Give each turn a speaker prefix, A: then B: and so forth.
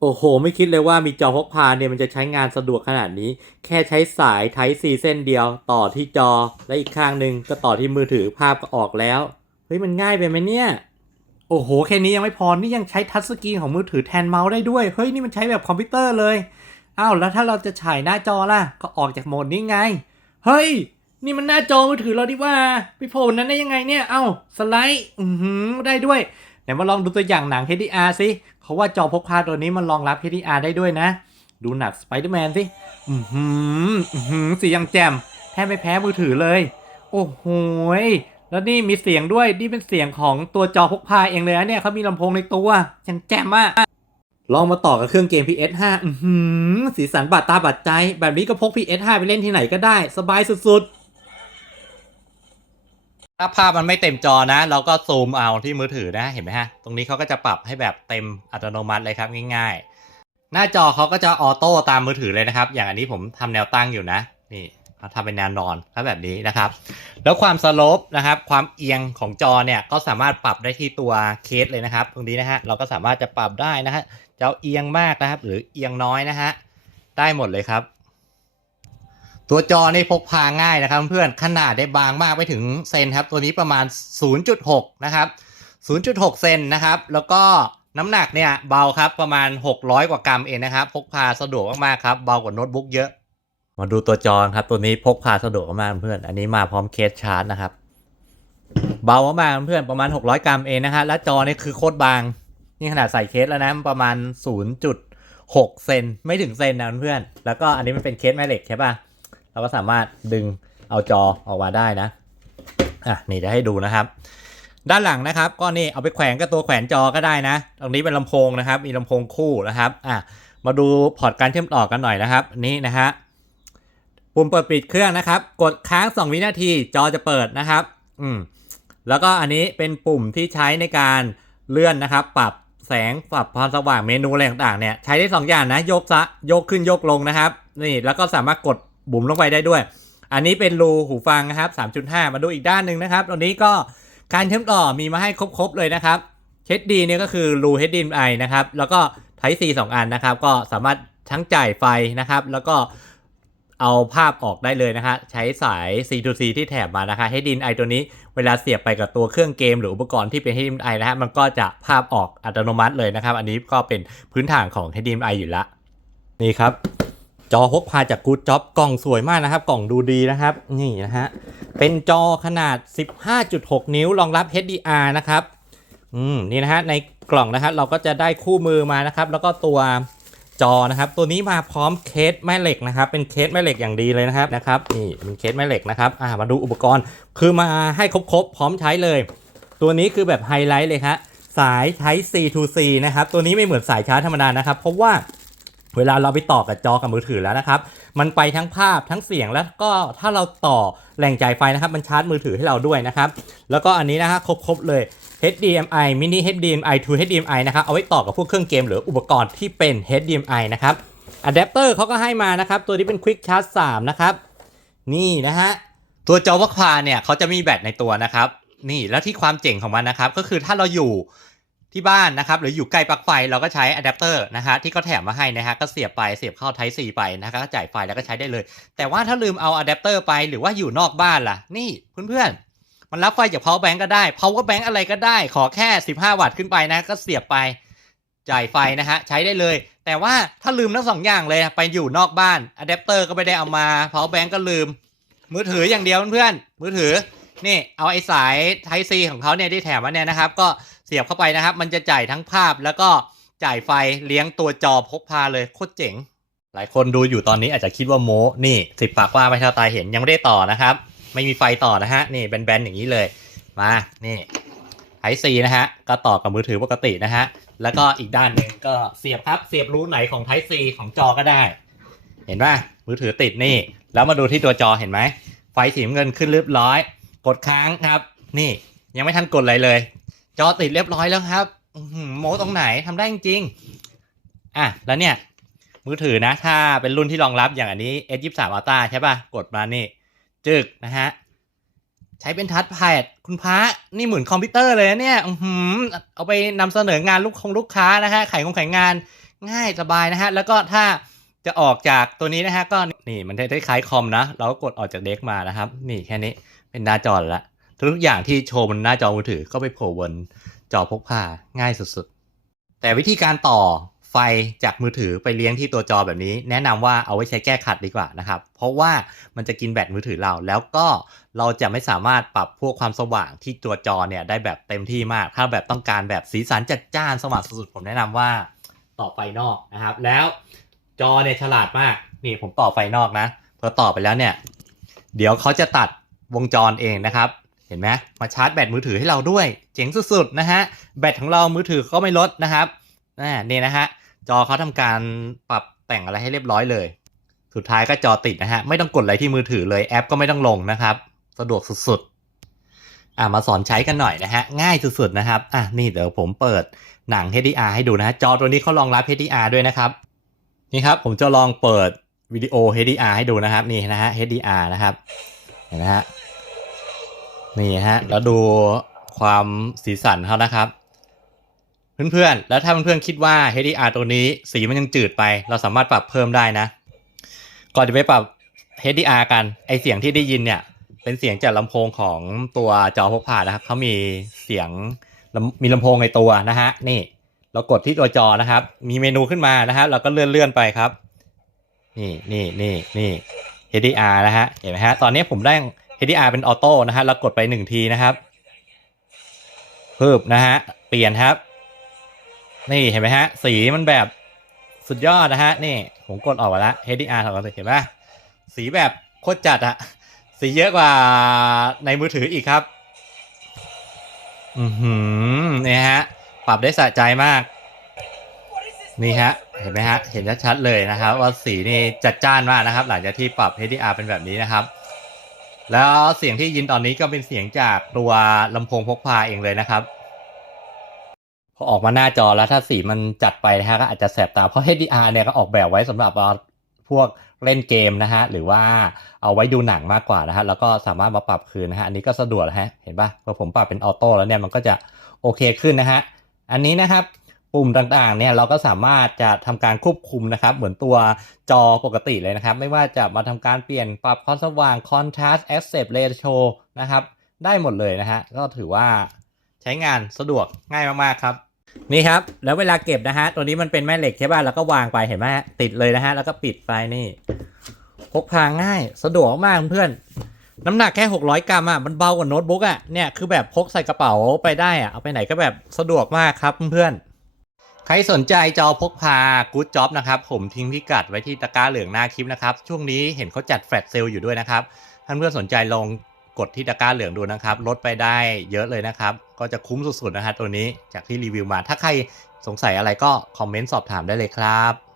A: โอ้โห ไม่คิดเลยว่ามีจอพกพาเนี่ยมันจะใช้งานสะดวกขนาดนี้ แค่ใช้สาย Type C เส้นเดียว ต่อที่จอ และอีกข้างหนึ่งก็ต่อที่มือถือภาพก็ออกแล้ว เฮ้ย มันง่ายไปไหมเนี่ย โอ้โห แค่นี้ยังไม่พอ นี่ยังใช้ทัชสกรีนของมือถือแทนเมาส์ได้ด้วย เฮ้ย นี่มันใช้แบบคอมพิวเตอร์เลย อ้าว แล้วถ้าเราจะฉายหน้าจอล่ะ ก็ออกจากโหมดนี้ไง เฮ้ย นี่มันหน้าจอมือถือเราดีว่า ไปโผล่นั้นได้ยังไงเนี่ย เอ้า สไลด์ อือหือได้ด้วย มาลองดูตัวอย่างหนัง HDR สิเขาว่าจอพกพาตัวนี้มันรองรับ HDR ได้ด้วยนะ ดูหนังสไปเดอร์แมนสิอือหืออือหือสียังแจ่มแทบไม่แพ้มือถือเลย โอ้โหแล้วนี่มีเสียงด้วย นี่เป็นเสียงของตัวจอพกพาเองเลยนะเนี่ยเขามีลำโพงในตัวยังแจ่มอะลองมาต่อกับเครื่องเกม PS5 อือหือสีสันบาดตาบาดใจ แบบนี้ก็พก PS5 ไปเล่นที่ไหนก็ได้ สบายสุดๆ ถ้าภาพมันไม่เต็มจอนะ เราก็ซูมเอาที่มือถือนะเห็นไหมฮะ ตรงนี้เขาก็จะปรับให้แบบเต็มอัตโนมัติเลยครับง่าย ๆ หน้าจอเขาก็จะออโต้ตามมือถือเลยนะครับ อย่างอันนี้ผมทำแนวตั้งอยู่นะ นี่ทำเป็นแนวนอนครับแบบนี้นะครับ แล้วความสโลปนะครับ ความเอียงของจอเนี่ยก็สามารถปรับได้ที่ตัวเคสเลยนะครับ ตรงนี้นะฮะเราก็สามารถจะปรับได้นะฮะจะเอียงมากนะครับ หรือเอียงน้อยนะฮะได้หมดเลยครับ ตัวจอนี่พกพาง่ายนะครับเพื่อนขนาดได้บางมากไม่ถึงเซนครับ ตัวนี้ประมาณ 0.6 นะครับ 0.6 เซนนะครับ แล้วก็น้ำหนักเนี่ยเบาครับประมาณ 600 กว่ากรัมเองนะครับ พกพาสะดวกมากๆครับ เบากว่าโน้ตบุ๊กเยอะ มาดูตัวจอครับ ตัวนี้พกพาสะดวกมากๆเพื่อน อันนี้มาพร้อมเคสชาร์จนะครับ เบามากๆเพื่อนประมาณ 600 กรัมเองนะฮะและจอนี่คือโคตรบาง นี่ขนาดใส่เคสแล้วนะประมาณ 0.6 เซนไม่ถึงเซนนะเพื่อน แล้วก็อันนี้มันเป็นเคสแม่เหล็กใช่ป่ะ เราก็สามารถดึงเอาจอออกมาได้นะอะนี่จะให้ดูนะครับ ด้านหลังนะครับ ก็นี่เอาไปแขวนกับตัวแขวนจอก็ได้นะ ตรงนี้เป็นลำโพงนะครับ มีลำโพงคู่นะครับอะมาดูพอร์ตการเชื่อมต่อกันหน่อยนะครับ นี่นะฮะปุ่มเปิดปิดเครื่องนะครับ กดค้าง 2 วินาทีจอจะเปิดนะครับ อืมแล้วก็อันนี้เป็นปุ่มที่ใช้ในการเลื่อนนะครับ ปรับแสงปรับความสว่างเมนูอะไรต่างๆเนี่ยใช้ได้2อย่างนะ ยกซะยกขึ้นยกลงนะครับ นี่แล้วก็สามารถกด บุ๋มลงไปได้ด้วย อันนี้เป็นรูหูฟังนะครับ 3.5 มาดูอีกด้านหนึ่งนะครับตรงนี้ก็การเชื่อมต่อมีมาให้ครบๆเลยนะครับ HD เนี่ยก็คือรู HDMI นะครับ แล้วก็ Type C 2 อันนะครับ ก็สามารถทั้งจ่ายไฟนะครับ แล้วก็เอาภาพออกได้เลยนะฮะใช้สาย C to C ที่แถบมานะคะ HDMI ตัวนี้เวลาเสียบไปกับตัวเครื่องเกม หรืออุปกรณ์ที่เป็น HDMI นะฮะมันก็จะภาพออกอัตโนมัติเลยนะครับ อันนี้ก็เป็นพื้นฐานของ HDMI อยู่ละนี่ครับ จอพกพาจากกูดจ็อบกล่องสวยมากนะครับ กล่องดูดีนะครับ นี่นะฮะ เป็นจอขนาด 15.6 นิ้วรองรับ HDR นะครับ อืม นี่นะฮะ ในกล่องนะฮะเราก็จะได้คู่มือมานะครับ แล้วก็ตัวจอนะครับ ตัวนี้มาพร้อมเคสแม่เหล็กนะครับ เป็นเคสแม่เหล็กอย่างดีเลยนะครับ นะครับ นี่เป็นเคสแม่เหล็กนะครับ อ่า มาดูอุปกรณ์ คือมาให้ครบๆ พร้อมใช้เลย ตัวนี้คือแบบไฮไลท์เลยครับสาย Type C to C นะครับ ตัวนี้ไม่เหมือนสายชาร์จธรรมดานะครับ เพราะว่า เวลาเราไปต่อกับจอกับมือถือแล้วนะครับ มันไปทั้งภาพทั้งเสียงแล้วก็ถ้าเราต่อแหล่งจ่ายไฟนะครับ มันชาร์จมือถือให้เราด้วยนะครับ แล้วก็อันนี้นะฮะครบๆเลย HDMI mini HDMI to HDMI นะครับ เอาไว้ต่อกับพวกเครื่องเกมหรืออุปกรณ์ที่เป็น HDMI นะครับอะแดปเตอร์เขาก็ให้มานะครับ ตัวนี้เป็น Quick Charge 3 นะครับ นี่นะฮะ ตัวจอวัคพาเนี่ยเขาจะมีแบตในตัวนะครับ นี่แล้วที่ความเจ๋งของมันนะครับ ก็คือถ้าเราอยู่ ที่บ้านนะครับหรืออยู่ใกล้ปลั๊กไฟเราก็ใช้อะแดปเตอร์นะฮะที่เขาแถมมาให้นะฮะก็เสียบไปเสียบเข้า Type C ไปนะครับก็จ่ายไฟแล้วก็ใช้ได้เลย แต่ว่าถ้าลืมเอาอะแดปเตอร์ไปหรือว่าอยู่นอกบ้านล่ะ นี่เพื่อนๆ มันรับไฟจาก power bank ก็ได้ power bank อะไรก็ได้ ขอแค่ 15 วัตต์ขึ้นไปนะ ก็เสียบไปจ่ายไฟนะฮะใช้ได้เลย แต่ว่าถ้าลืมทั้งสองอย่างเลยไปอยู่นอกบ้านอะแดปเตอร์ก็ไม่ได้เอามา power bank ก็ลืม มือถืออย่างเดียวเพื่อนๆมือถือนี่เอาไอ้สาย Type C ของเขาเนี่ยที่แถมมาเนี่ยนะครับก็ เสียบเข้าไปนะครับ มันจะจ่ายทั้งภาพแล้วก็จ่ายไฟเลี้ยงตัวจอพกพาเลยโคตรเจ๋ง หลายคนดูอยู่ตอนนี้อาจจะคิดว่าโมนี่สิบปากว่าไม่เท่าตาเห็นยังไม่ได้ต่อนะครับ ไม่มีไฟต่อนะฮะนี่แบนๆอย่างนี้เลยมานี่ไ y ซีนะฮะก็ต่อกับมือถือปกตินะฮะแล้วก็อีกด้านหนึ่งก็เสียบครับเสียบรูไหนของ Type C ของจอก็ได้ เห็นป่ะมือถือติดนี่ แล้วมาดูที่ตัวจอเห็นไหมไฟสีเงินขึ้นเรียบร้อย กดค้างครับ นี่ยังไม่ทันกดอะไรเลย จอติดเรียบร้อยแล้วครับโมตรงไหนทำได้จริงอะแล้วเนี่ย มือถือนะ ถ้าเป็นรุ่นที่รองรับอย่างอันนี้ S23 Ultra ใช่ป่ะ กดมานี่ จึกนะฮะ ใช้เป็นทัชแพดคุณพระนี่เหมือนคอมพิวเตอร์เลยนะเนี่ยอือหือเอาไปนำเสนองานลูกคงลูกค้านะฮะขายของขายงานง่ายสบายนะฮะ แล้วก็ถ้าจะออกจากตัวนี้นะฮะ ก็นี่มันได้คล้ายคอมนะ เราก็กดออกจากเด็กมานะครับ นี่แค่นี้เป็นหน้าจอแล้ว ทุกอย่างที่โชว์บนหน้าจอมือถือก็ไปโผล่บนจอพกพาง่ายสุดๆ แต่วิธีการต่อไฟจากมือถือไปเลี้ยงที่ตัวจอแบบนี้ แนะนำว่าเอาไว้ใช้แก้ขัดดีกว่านะครับ เพราะว่ามันจะกินแบตมือถือเรา แล้วก็เราจะไม่สามารถปรับพวกความสว่างที่ตัวจอเนี่ยได้แบบเต็มที่มาก ถ้าแบบต้องการแบบสีสันจัดจ้านสว่างสุดๆผมแนะนำว่าต่อไฟนอกนะครับ แล้วจอเนี่ยฉลาดมากนี่ผมต่อไฟนอกนะพอต่อไปแล้วเนี่ย เดี๋ยวเขาจะตัดวงจรเองนะครับ เห็นไหมมาชาร์จแบตมือถือให้เราด้วย เจ๋งสุดๆนะฮะ แบตของเรามือถือก็ไม่ลดนะครับอ่นี่นะฮะ จอเขาทำการปรับแต่งอะไรให้เรียบร้อยเลย สุดท้ายก็จอติดนะฮะ ไม่ต้องกดอะไรที่มือถือเลยแอปก็ไม่ต้องลงนะครับ สะดวกสุดๆ อ่ามาสอนใช้กันหน่อยนะฮะ ง่ายสุดๆนะครับ อะนี่เดี๋ยวผมเปิดหนัง HDR ให้ดูนะฮะ จอตัวนี้เขารองรับ HDR ด้วยนะครับ นี่ครับผมจะลองเปิดวิดีโอ HDR ให้ดูนะครับ นี่นะฮะ HDR นะครับ เห็นไหมฮะ นี่ฮะ แล้วดูความสีสันเขานะครับ เพื่อนๆ แล้วถ้าเพื่อนๆคิดว่า HDR ตัวนี้สีมันยังจืดไป เราสามารถปรับเพิ่มได้นะ ก่อนจะไปปรับ HDR กัน ไอเสียงที่ได้ยินเนี่ย เป็นเสียงจากลำโพงของตัวจอพกพานะครับ เขามีเสียงมีลำโพงในตัวนะฮะ นี่ เรากดที่ตัวจอนะครับ มีเมนูขึ้นมานะฮะ เราก็เลื่อนเลื่อนๆไปครับ นี่นี่นี่นี่ HDR นะฮะ เห็นไหมฮะ ตอนนี้ผมได้ HDR เป็นออโต้นะฮะเรากดไปหนึ่งทีนะครับเพิ่มนะฮะเปลี่ยนครับ นี่เห็นไหมฮะ สีมันแบบสุดยอดนะฮะนี่ผมกดออกมาแล้ว HDR สองเห็นไหมสีแบบโคตรจัดอะสีเยอะกว่าในมือถืออีกครับ อือหือนี่ฮะ ปรับได้สะใจมาก นี่ฮะ เห็นไหมฮะ เห็นชัดๆเลยนะครับ ว่าสีนี่จัดจ้านมากนะครับ หลังจากที่ปรับ HDR เป็นแบบนี้นะครับ แล้วเสียงที่ยินตอนนี้ก็เป็นเสียงจากตัวลำโพงพกพาเองเลยนะครับพอออกมาหน้าจอแล้วถ้าสีมันจัดไปนะฮะก็อาจจะแสบตาเพราะ HDR เนี่ยก็ออกแบบไว้สำหรับเอาพวกเล่นเกมนะฮะหรือว่าเอาไว้ดูหนังมากกว่านะฮะแล้วก็สามารถมาปรับคืนนะฮะอันนี้ก็สะดวกนะฮะเห็นปะพอผมปรับเป็นออโต้แล้วเนี่ยมันก็จะโอเคขึ้นนะฮะอันนี้นะครับ ปุ่มต่างๆเนี่ยเราก็สามารถจะทำการควบคุมนะครับ เหมือนตัวจอปกติเลยนะครับ ไม่ว่าจะมาทำการเปลี่ยนปรับความสว่าง contrast aspect ratio นะครับได้หมดเลยนะฮะก็ถือว่าใช้งานสะดวกง่ายมากๆครับนี่ครับ แล้วเวลาเก็บนะฮะ ตัวนี้มันเป็นแม่เหล็กใช่ป่ะแล้วก็วางไปเห็นไหมฮะติดเลยนะฮะ แล้วก็ปิดไปนี่ พกพาง่าย สะดวกมากเพื่อน น้ำหนักแค่ 600 กรัมอะ มันเบากว่าโน้ตบุ๊กอะ เนี่ย คือแบบพกใส่กระเป๋าไปได้อะ เอาไปไหนก็แบบสะดวกมากครับเพื่อนๆ ใครสนใจจอพกพากู๊ดจ็อบนะครับ ผมทิ้งพิกัดไว้ที่ตะกร้าเหลืองหน้าคลิปนะครับ ช่วงนี้เห็นเขาจัดแฟลชเซลล์อยู่ด้วยนะครับท่านเพื่อนสนใจลองกดที่ตะกร้าเหลืองดูนะครับ ลดไปได้เยอะเลยนะครับ ก็จะคุ้มสุดๆนะฮะตัวนี้จากที่รีวิวมา ถ้าใครสงสัยอะไรก็คอมเมนต์สอบถามได้เลยครับ